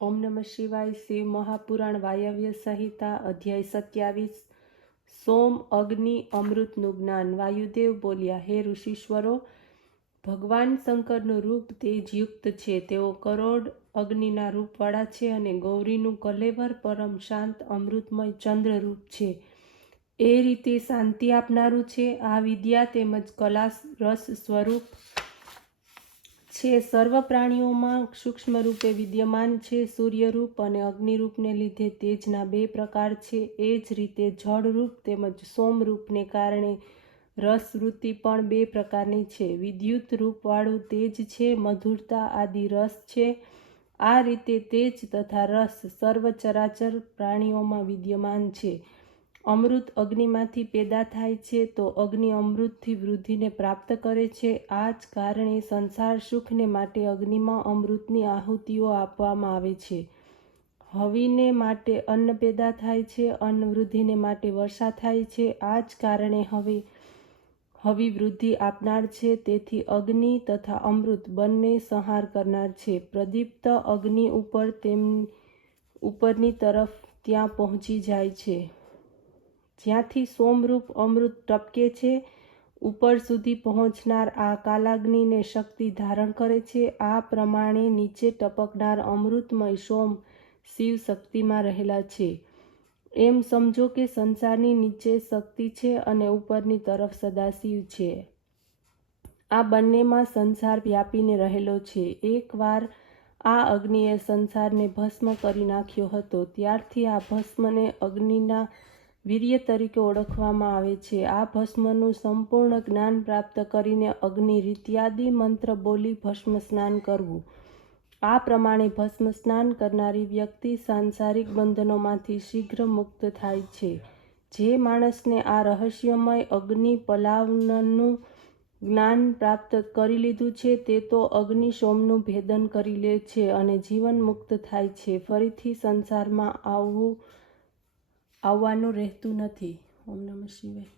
ઓમ નમઃ શિવાય. શિવ મહાપુરાણ વાયવ્ય સંહિતા અધ્યાય 27. સોમ અગ્નિ અમૃતનું જ્ઞાન. વાયુદેવ બોલ્યા, હે ઋષિશ્વરો, ભગવાન શંકરનું રૂપ તેજયુક્ત છે. તેઓ કરોડ અગ્નિના રૂપવાળા છે અને ગૌરીનું કલેવર પરમ શાંત અમૃતમય ચંદ્ર રૂપ છે. એ રીતે શાંતિ આપનારું છે. આ વિદ્યા તેમજ કલા રસ સ્વરૂપ છે. સર્વ પ્રાણીઓમાં સૂક્ષ્મ રૂપે વિદ્યમાન છે. સૂર્યરૂપ અને અગ્નિરૂપને લીધે તેજના બે પ્રકાર છે. એ જ રીતે જળરૂપ તેમજ સોમરૂપને કારણે રસવૃત્તિ પણ બે પ્રકારની છે. વિદ્યુત રૂપવાળું તેજ છે, મધુરતા આદિ રસ છે. આ રીતે તેજ તથા રસ સર્વ ચરાચર પ્રાણીઓમાં વિદ્યમાન છે. અમૃત અગ્નિમાંથી પેદા થાય છે તો અગ્નિ અમૃતથી વૃદ્ધિને પ્રાપ્ત કરે છે. આ જ કારણે સંસાર સુખને માટે અગ્નિમાં અમૃતની આહુતિઓ આપવામાં આવે છે. હવિને માટે અન્ન પેદા થાય છે, અન્ન વૃદ્ધિને માટે વર્ષા થાય છે. આ જ કારણે હવિ વૃદ્ધિ આપનાર છે. તેથી અગ્નિ તથા અમૃત બંને સંહાર કરનાર છે. પ્રદીપ્ત અગ્નિ ઉપરની તરફ ત્યાં પહોંચી જાય છે જ્યાંથી સોમરૂપ અમૃત ટપકે છે. ઉપર સુધી પહોંચનાર આ કાલાગ્નિને શક્તિ ધારણ કરે છે. આ પ્રમાણે નીચે ટપકનાર અમૃતમય સોમ શિવ શક્તિમાં રહેલા છે. એમ સમજો કે સંસારની નીચે શક્તિ છે અને ઉપરની તરફ સદાશિવ છે. આ બંનેમાં સંસાર વ્યાપીને રહેલો છે. એકવાર આ અગ્નિએ સંસારને ભસ્મ કરી નાખ્યો હતો. ત્યારથી આ ભસ્મને અગ્નિના વીર્ય તરીકે ઓળખવામાં આવે છે. આ ભસ્મનું સંપૂર્ણ જ્ઞાન પ્રાપ્ત કરીને અગ્નિ રીત્યાદિ મંત્ર બોલી ભસ્મ સ્નાન કરવું. આ પ્રમાણે ભસ્મ સ્નાન કરનારી વ્યક્તિ સાંસારિક બંધનોમાંથી શીઘ્ર મુક્ત થાય છે. જે માણસને આ રહસ્યમય અગ્નિ પલાવનનું જ્ઞાન પ્રાપ્ત કરી લીધું છે તે તો અગ્નિ સોમનું ભેદન કરી લે છે અને જીવન મુક્ત થાય છે. ફરીથી સંસારમાં આવવાનું રહેતું નથી. ઓમ નમઃ શિવાય.